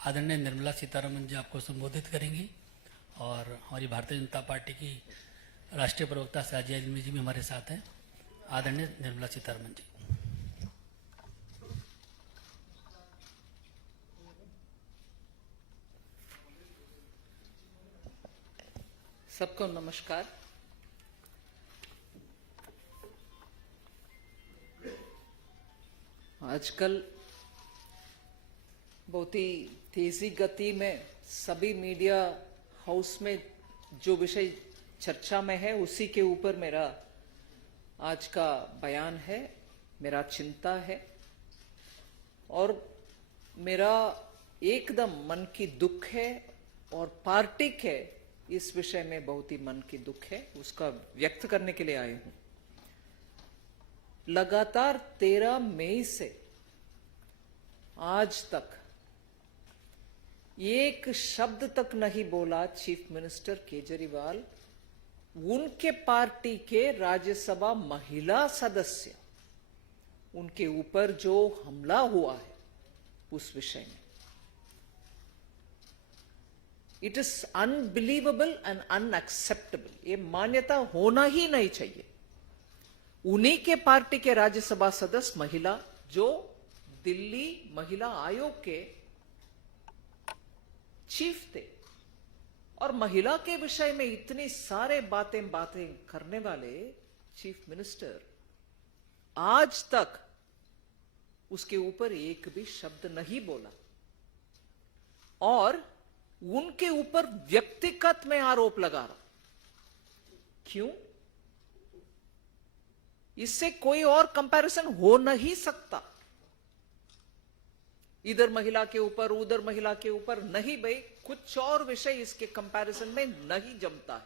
आदरणीय निर्मला सीतारमन जी आपको संबोधित करेंगी और हमारी भारतीय जनता पार्टी की राष्ट्रीय प्रवक्ता साजिया इल्मी जी भी हमारे साथ हैं। आदरणीय निर्मला सीतारमन जी। सबको नमस्कार। आजकल बहुत ही तेजी गति में सभी मीडिया हाउस में जो विषय चर्चा में है उसी के ऊपर मेरा आज का बयान है, मेरा चिंता है और मेरा एकदम मन की दुख है और पार्टी के इस विषय में बहुत ही मन की दुख है, उसका व्यक्त करने के लिए आए हूं। लगातार 13 मई से आज तक एक शब्द तक नहीं बोला चीफ मिनिस्टर केजरीवाल उनके पार्टी के राज्यसभा महिला सदस्य उनके ऊपर जो हमला हुआ है उस विषय में। It is unbelievable and unacceptable. ये मान्यता होना ही नहीं चाहिए। उन्हीं के पार्टी के राज्यसभा सदस्य महिला जो दिल्ली महिला आयोग के चीफ थे और महिला के विषय में इतनी सारे बातें करने वाले चीफ मिनिस्टर आज तक उसके ऊपर एक भी शब्द नहीं बोला और उनके ऊपर व्यक्तिगत में आरोप लगा रहा। क्यों? इससे कोई और कंपैरिजन हो नहीं सकता। इधर महिला के ऊपर उधर महिला के ऊपर नहीं भाई, कुछ और विषय इसके कंपैरिजन में नहीं जमता है।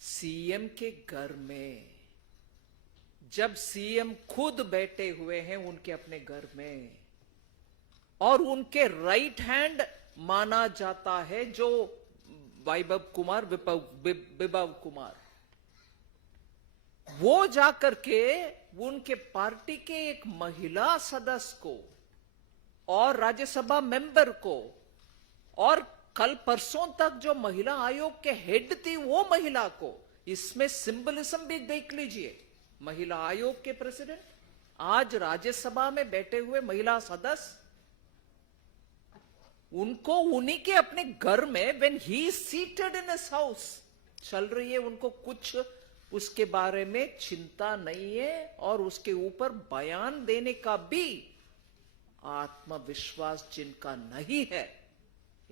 सीएम के घर में जब सीएम खुद बैठे हुए हैं उनके अपने घर में और उनके राइट हैंड माना जाता है जो विभव कुमार, वो जाकर के उनके पार्टी के एक महिला सदस्य को और राज्यसभा मेंबर को और कल परसों तक जो महिला आयोग के हेड थी वो महिला को, इसमें सिंबलिज्म भी देख लीजिए। महिला आयोग के प्रेसिडेंट आज राज्यसभा में बैठे हुए महिला सदस्य, उनको उन्हीं के अपने घर में when he seated in his house चल रही है, उनको कुछ उसके बारे में चिंता नहीं है और उसके ऊपर बयान देने का भी आत्मविश्वास जिनका नहीं है,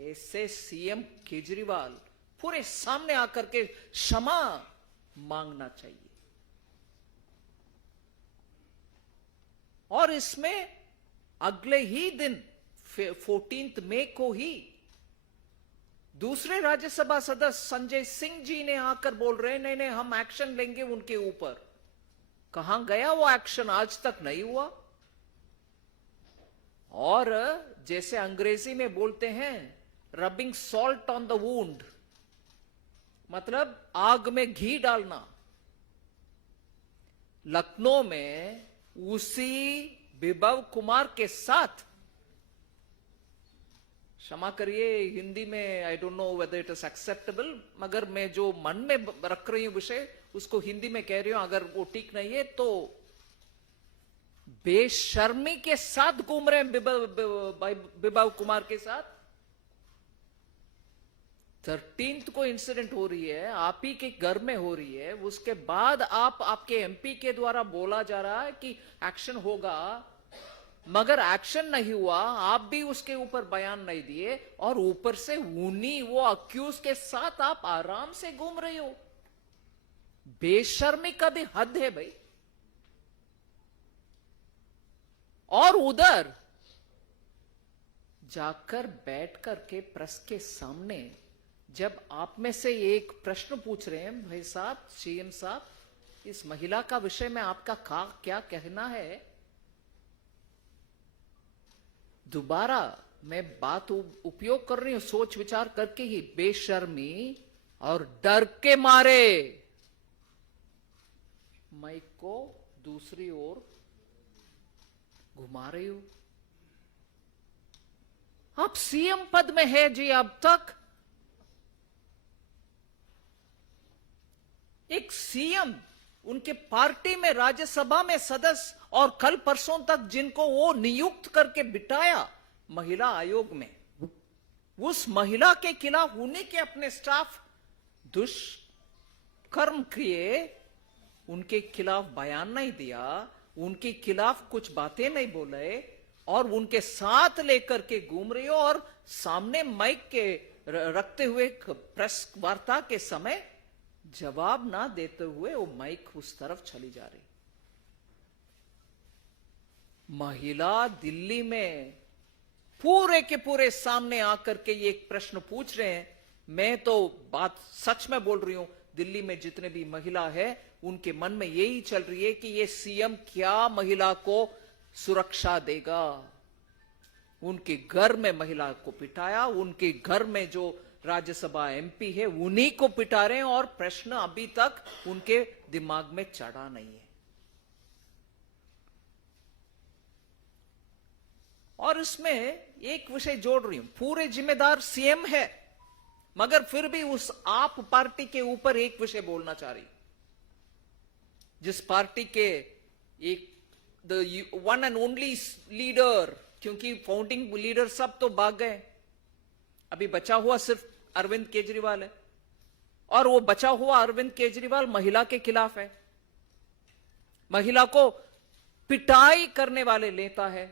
ऐसे सीएम केजरीवाल पूरे सामने आकर के क्षमा मांगना चाहिए। और इसमें अगले ही दिन 14 मई को ही दूसरे राज्यसभा सदस्य संजय सिंह जी ने आकर बोल रहे हैं नहीं हम एक्शन लेंगे उनके ऊपर। कहां गया वो एक्शन? आज तक नहीं हुआ। और जैसे अंग्रेजी में बोलते हैं rubbing salt on the wound, मतलब आग में घी डालना। लखनऊ में उसी विभव कुमार के साथ, क्षमा करिए हिंदी में I don't know whether it is acceptable, मगर मैं जो मन में रख रही हूं विषय उसको हिंदी में कह रही हूं, अगर वो ठीक नहीं है तो बेशर्मी के साथ घूम रहे हैं विभव कुमार के साथ। 13 को इंसिडेंट हो रही है, आप ही के घर में हो रही है, उसके बाद आपके एमपी के द्वारा बोला जा रहा है कि एक्शन होगा, मगर एक्शन नहीं हुआ। आप भी उसके ऊपर बयान नहीं दिए और ऊपर से उन्हीं वो अक्यूज के साथ आप आराम से घूम रहे हो। बेशर्मी का भी हद है भाई। और उधर जाकर बैठ करके प्रेस के सामने जब आप में से एक प्रश्न पूछ रहे हैं, भाई साहब सीएम साहब इस महिला का विषय में आपका क्या कहना है, दोबारा मैं बात उपयोग कर रही हूं सोच विचार करके ही, बेशर्मी और डर के मारे माइक को दूसरी ओर घुमा रही हूं। आप सीएम पद में है जी अब तक। एक सीएम, उनके पार्टी में राज्यसभा में सदस्य, और कल परसों तक जिनको वो नियुक्त करके बिठाया महिला आयोग में, उस महिला के खिलाफ उन्हीं के अपने स्टाफ दुष्कर्म किए, उनके खिलाफ बयान नहीं दिया, उनके खिलाफ कुछ बातें नहीं बोले, और उनके साथ लेकर के घूम रही हो, और सामने माइक के रखते हुए प्रेस वार्ता के समय जवाब ना देते हुए वो माइक उस तरफ चली जा रही। महिला दिल्ली में पूरे के पूरे सामने आकर के ये एक प्रश्न पूछ रहे हैं। मैं तो बात सच में बोल रही हूं, दिल्ली में जितने भी महिला है उनके मन में यही चल रही है कि ये सीएम क्या महिला को सुरक्षा देगा। उनके घर में महिला को पिटाया, उनके घर में जो राज्यसभा एमपी है उन्हीं को पिटा रहे हैं, और प्रश्न अभी तक उनके दिमाग में चढ़ा नहीं है। और इसमें एक विषय जोड़ रही हूं, पूरे जिम्मेदार सीएम है, मगर फिर भी उस आप पार्टी के ऊपर एक विषय बोलना चाह रही, जिस पार्टी के एक the one and only leader, क्योंकि फाउंडिंग लीडर सब तो भाग गए, अभी बचा हुआ सिर्फ अरविंद केजरीवाल है, और वो बचा हुआ अरविंद केजरीवाल महिला के खिलाफ है, महिला को पिटाई करने वाले नेता है।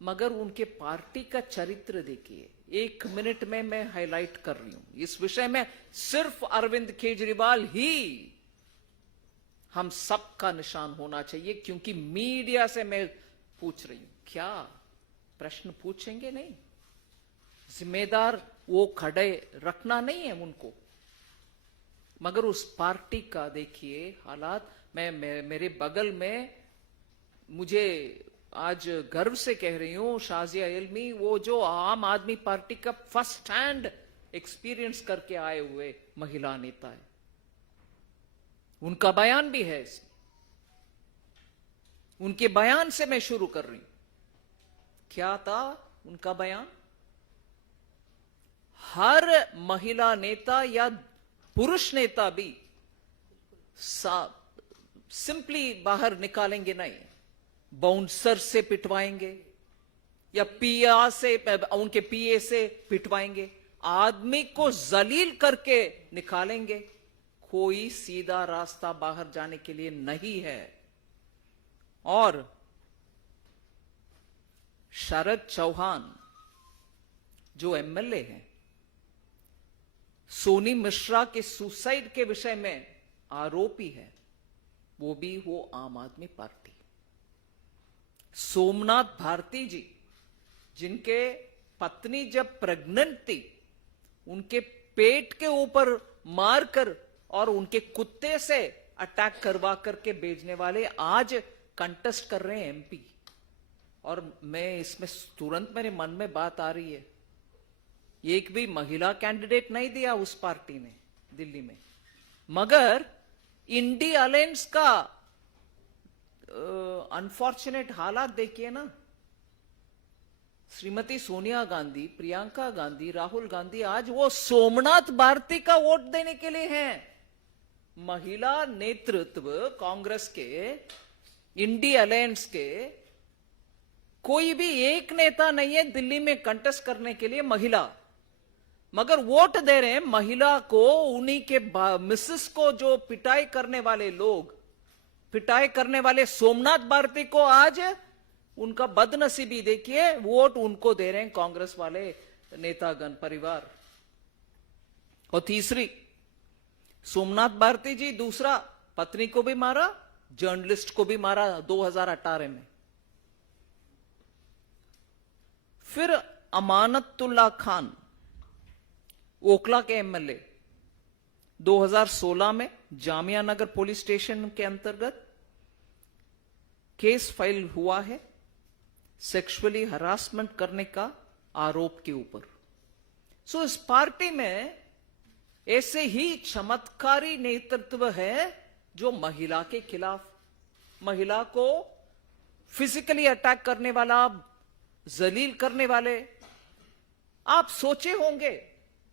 मगर उनके पार्टी का चरित्र देखिए, 1 मिनट में मैं हाईलाइट कर रही हूं इस विषय में। सिर्फ अरविंद केजरीवाल ही हम सबका निशान होना चाहिए, क्योंकि मीडिया से मैं पूछ रही हूं, क्या प्रश्न पूछेंगे? नहीं, जिम्मेदार वो खड़े रखना नहीं है उनको। मगर उस पार्टी का देखिए हालात। मेरे बगल में, मुझे आज गर्व से कह रही हूं, शाजिया इल्मी, वो जो आम आदमी पार्टी का फर्स्ट हैंड एक्सपीरियंस करके आए हुए महिला नेता है, उनका बयान भी है इसमें। उनके बयान से मैं शुरू कर रही हूं। क्या था उनका बयान? हर महिला नेता या पुरुष नेता भी सिंपली बाहर निकालेंगे नहीं, बाउंसर से पिटवाएंगे या पिया से, उनके पीए से पिटवाएंगे, आदमी को जलील करके निकालेंगे। कोई सीधा रास्ता बाहर जाने के लिए नहीं है। और शरद चौहान जो एमएलए हैं, सोनी मिश्रा के सुसाइड के विषय में आरोपी है, वो भी हो आम आदमी पार्टी। सोमनाथ भारती जी, जिनके पत्नी जब प्रेग्नेंट थी, उनके पेट के ऊपर मारकर और उनके कुत्ते से अटैक करवा करके भेजने वाले आज कंटेस्ट कर रहे हैं एमपी। और मैं इसमें तुरंत मेरे मन में बात आ रही है, एक भी महिला कैंडिडेट नहीं दिया उस पार्टी ने दिल्ली में। मगर इंडी अलायंस का अनफॉर्चुनेट हालात देखिए ना। श्रीमती सोनिया गांधी, प्रियंका गांधी, राहुल गांधी आज वो सोमनाथ भारती का वोट देने के लिए हैं। महिला नेतृत्व कांग्रेस के, इंडी अलायंस के कोई भी एक नेता नहीं है दिल्ली में कंटेस्ट करने के लिए महिला, मगर वोट दे रहे हैं महिला को। उन्हीं के मिसेस को जो पिटाई करने वाले लोग, पिटाई करने वाले सोमनाथ भारती को आज उनका बदनसीबी देखिए, वोट उनको दे रहे हैं कांग्रेस वाले नेतागण परिवार। और तीसरी, सोमनाथ भारती जी दूसरा, पत्नी को भी मारा, जर्नलिस्ट को भी मारा 2018 में। फिर अमानतुल्ला खान, ओखला के एमएलए, 2016 में जामिया नगर पुलिस स्टेशन के अंतर्गत केस फाइल हुआ है सेक्सुअली हरासमेंट करने का आरोप के ऊपर। सो इस पार्टी में ऐसे ही चमत्कारी नेतृत्व है जो महिला के खिलाफ, महिला को फिजिकली अटैक करने वाला, जलील करने वाले, आप सोचे होंगे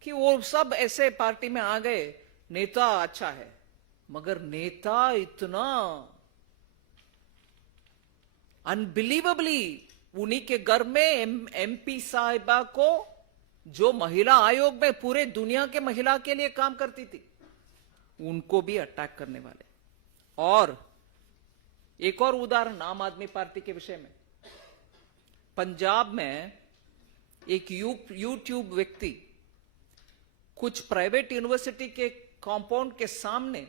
कि वो सब ऐसे पार्टी में आ गए, नेता अच्छा है, मगर नेता इतना अनबिलीवेबली, उन्हीं के घर में एमपी साहिबा को, जो महिला आयोग में पूरे दुनिया के महिला के लिए काम करती थी, उनको भी अटैक करने वाले। और एक और उदाहरण आम आदमी पार्टी के विषय में, पंजाब में एक यूट्यूब व्यक्ति कुछ प्राइवेट यूनिवर्सिटी के कंपाउंड के सामने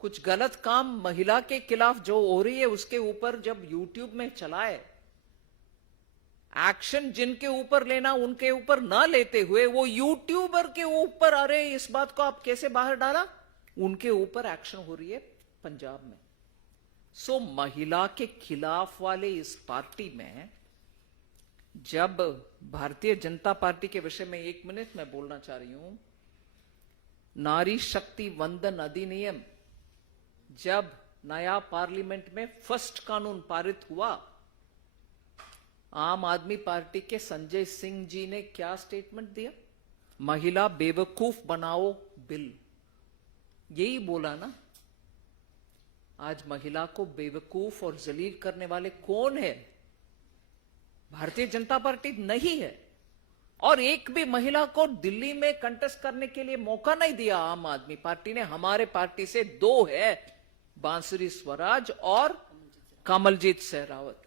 कुछ गलत काम महिला के खिलाफ जो हो रही है उसके ऊपर जब यूट्यूब में चलाए, एक्शन जिनके ऊपर लेना उनके ऊपर ना लेते हुए वो यूट्यूबर के ऊपर, अरे इस बात को आप कैसे बाहर डाला, उनके ऊपर एक्शन हो रही है पंजाब में। सो महिला के खिलाफ वाले इस पार्टी में, जब भारतीय जनता पार्टी के विषय में 1 मिनट में बोलना चाह रही हूं, नारी शक्ति वंदन अधिनियम जब नया पार्लियामेंट में फर्स्ट कानून पारित हुआ, आम आदमी पार्टी के संजय सिंह जी ने क्या स्टेटमेंट दिया, महिला बेवकूफ बनाओ बिल, यही बोला ना। आज महिला को बेवकूफ और जलील करने वाले कौन है? भारतीय जनता पार्टी नहीं है। और एक भी महिला को दिल्ली में कंटेस्ट करने के लिए मौका नहीं दिया आम आदमी पार्टी ने। हमारे पार्टी से 2 है, बांसुरी स्वराज और कमलजीत सहरावत।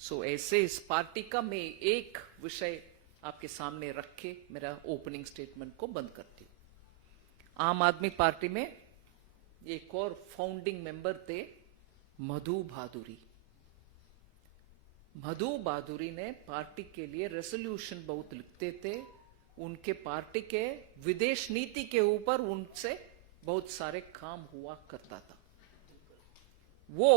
सो ऐसे इस पार्टी का मैं एक विषय आपके सामने रख के मेरा ओपनिंग स्टेटमेंट को बंद करती हूं। आम आदमी पार्टी में एक और फाउंडिंग मेंबर थे मधु भादुरी। मधु भादुरी ने पार्टी के लिए रेजोल्यूशन बहुत लिखते थे, उनके पार्टी के विदेश नीति के ऊपर उनसे बहुत सारे काम हुआ करता था। वो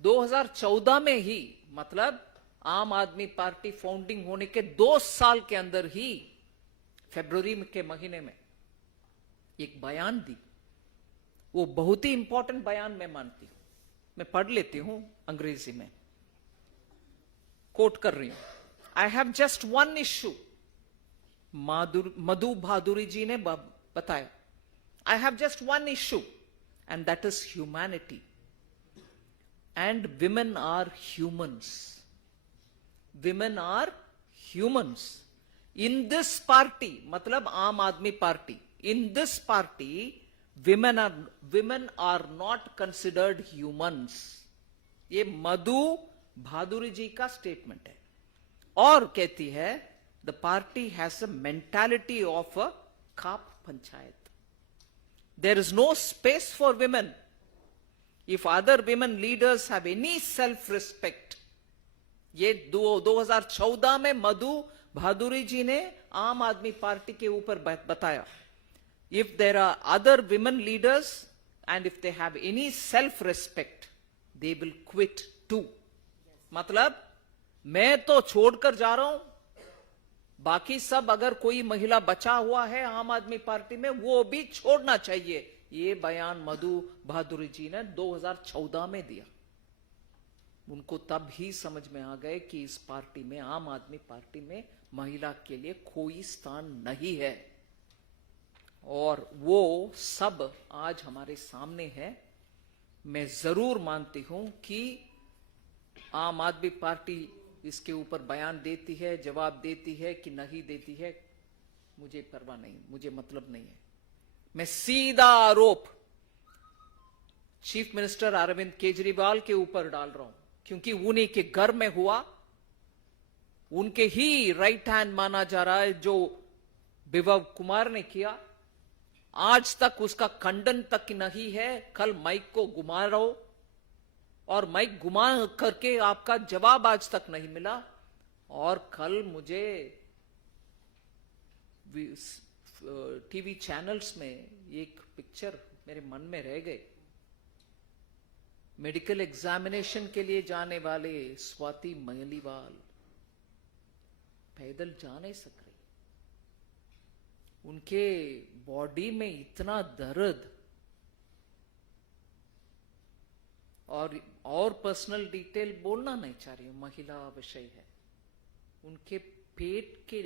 2014 में ही, मतलब आम आदमी पार्टी फाउंडिंग होने के 2 साल के अंदर ही, फरवरी के महीने में एक बयान दी। वो बहुत ही इंपॉर्टेंट बयान मैं मानती हूं, मैं पढ़ लेती हूं अंग्रेजी में, कोट कर रही हूं। I have just one issue, Madhu Bhaduri ji ने बताया, I have just one issue and that is humanity and women are humans. Women are humans in this party, मतलब Aam Aadmi Party, in this party women are not considered humans। ये मधु भादुरी जी का statement है। और कहती है the party has a mentality of a khap panchayat. There is no space for women if other women leaders have any self respect. ये 2014 में मधु भादुरी जी ने आम आदमी पार्टी के ऊपर बताया, if there are other women leaders and if they have any self respect they will quit too। मतलब मैं तो छोड़कर जा रहा हूं, बाकी सब अगर कोई महिला बचा हुआ है आम आदमी पार्टी में वो भी छोड़ना चाहिए। ये बयान मधु भादुरी जी ने 2014 में दिया। उनको तब ही समझ में आ गए कि इस पार्टी में, आम आदमी पार्टी में, महिला के लिए कोई स्थान नहीं है। और वो सब आज हमारे सामने है। मैं जरूर मानती हूं कि आम आदमी पार्टी इसके ऊपर बयान देती है, जवाब देती है कि नहीं देती है, मुझे परवाह नहीं, मुझे मतलब नहीं है। मैं सीधा आरोप चीफ मिनिस्टर अरविंद केजरीवाल के ऊपर डाल रहा हूं, क्योंकि उन्हीं के घर में हुआ, उनके ही राइट हैंड माना जा रहा है जो विभव कुमार ने किया। आज तक उसका खंडन तक नहीं है। कल माइक को घुमा रहो और माइक घुमा करके आपका जवाब आज तक नहीं मिला। और कल मुझे टीवी चैनल्स में एक पिक्चर मेरे मन में रह गए। मेडिकल एग्जामिनेशन के लिए जाने वाले स्वाति मलिवाल पैदल जा नहीं सक रही, उनके बॉडी में इतना दर्द, और पर्सनल डिटेल बोलना नहीं चाह रही हूं, महिला विषय है। उनके पेट के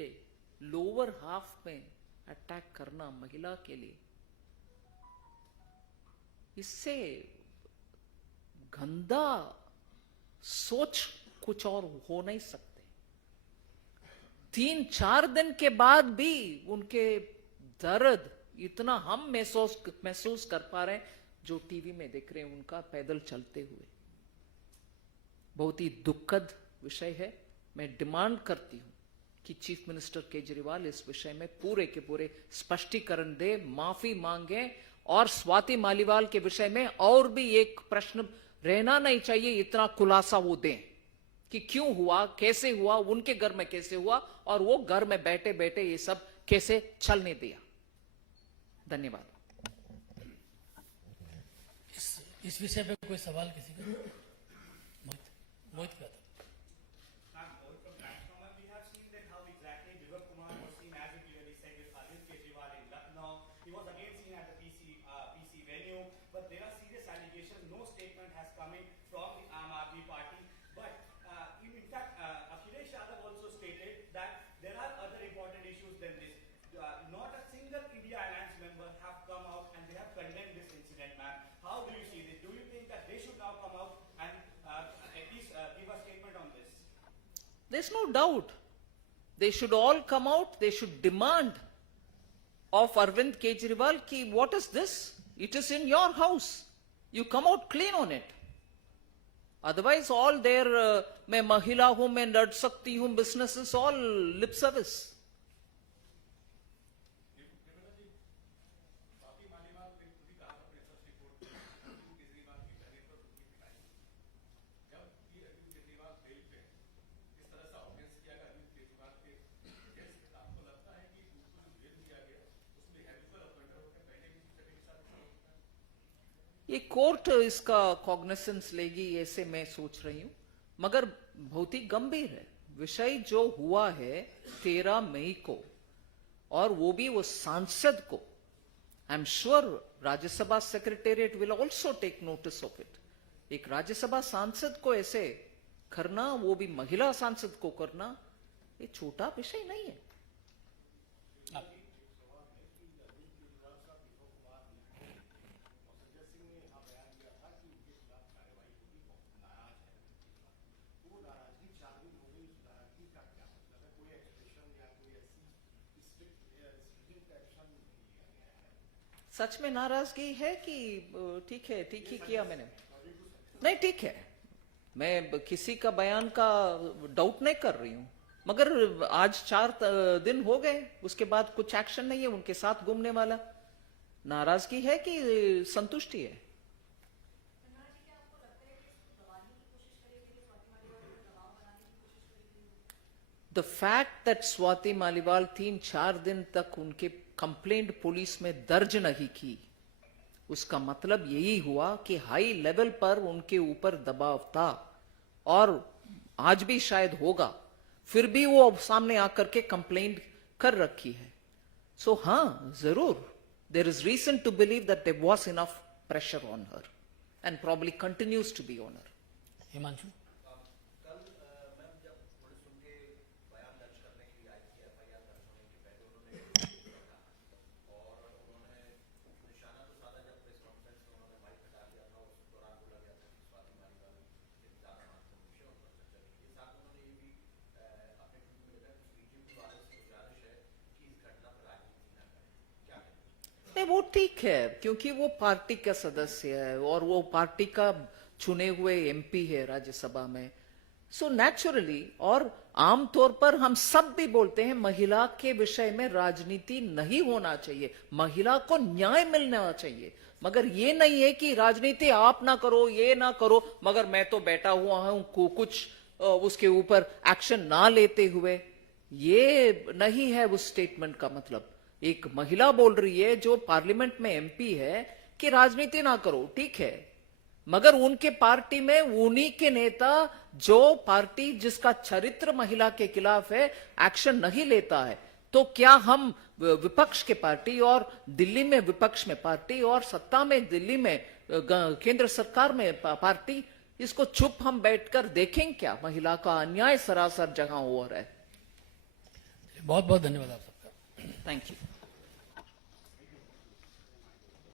लोअर हाफ में अटैक करना महिला के लिए, इससे गंदा सोच कुछ और हो नहीं सकते। 3-4 दिन के बाद भी उनके दर्द इतना हम महसूस कर पा रहे हैं, जो टीवी में देख रहे हैं उनका पैदल चलते हुए। बहुत ही दुखद विषय है। मैं डिमांड करती हूं कि चीफ मिनिस्टर केजरीवाल इस विषय में पूरे के पूरे स्पष्टीकरण दे, माफी मांगे, और स्वाति मालीवाल के विषय में और भी एक प्रश्न रहना नहीं चाहिए, इतना खुलासा वो दें कि क्यों हुआ, कैसे हुआ, उनके घर में कैसे हुआ, और वो घर में बैठे बैठे ये सब कैसे चलने दिया। धन्यवाद। इस विषय पे कोई सवाल किसी का? मोहित का था। There's no doubt. They should all come out. They should demand of Arvind Kejriwal ki what is this? It is in your house. You come out clean on it. Otherwise, all their मैं महिला हूं, मैं लड़ सकती हूं, business is all lip service. ये court इसका cognisance लेगी ऐसे मैं सोच रही हूं, मगर बहुत ही गंभीर है विषय जो हुआ है 13 मई को, और वो भी वो सांसद को। I am sure Rajya Sabha secretariat will also take notice of it. एक राज्यसभा सांसद को ऐसे करना, वो भी महिला सांसद को करना, ये छोटा विषय नहीं है। सच में नाराजगी है कि ठीक है, ठीक ही किया मैंने? नहीं, ठीक है, मैं किसी का बयान का डाउट नहीं कर रही हूं, मगर आज 4 दिन हो गए, उसके बाद कुछ एक्शन नहीं है उनके साथ घूमने वाला। नाराजगी है कि संतुष्टि है? The fact that Swati Maliwal 3-4 दिन तक उनके कंप्लेंट पुलिस में दर्ज नहीं की, उसका मतलब यही हुआ कि हाई लेवल पर उनके ऊपर दबाव था, और आज भी शायद होगा, फिर भी वो सामने आकर के कंप्लेंट कर रखी है। सो हाँ, जरूर there is reason to believe that there was enough pressure on her and probably continues to be on her. Himanshu, वो ठीक है, क्योंकि वो पार्टी का सदस्य है और वो पार्टी का चुने हुए एमपी है राज्यसभा में। सो नेचुरली, और आमतौर पर हम सब भी बोलते हैं महिला के विषय में राजनीति नहीं होना चाहिए, महिला को न्याय मिलना चाहिए, मगर ये नहीं है कि राजनीति आप ना करो, ये ना करो, मगर मैं तो बैठा हुआ हूं कुछ उसके ऊपर एक्शन ना लेते हुए। ये नहीं है उस स्टेटमेंट का मतलब। एक महिला बोल रही है जो पार्लियामेंट में एमपी है कि राजनीति ना करो, ठीक है, मगर उनके पार्टी में उन्हीं के नेता, जो पार्टी जिसका चरित्र महिला के खिलाफ है, एक्शन नहीं लेता है, तो क्या हम विपक्ष के पार्टी और दिल्ली में विपक्ष में पार्टी और सत्ता में दिल्ली में केंद्र सरकार में पार्टी, इसको चुप हम बैठकर देखें क्या? महिला का अन्याय सरासर जगह हो रहा है। बहुत बहुत धन्यवाद आप सबका। Thank you.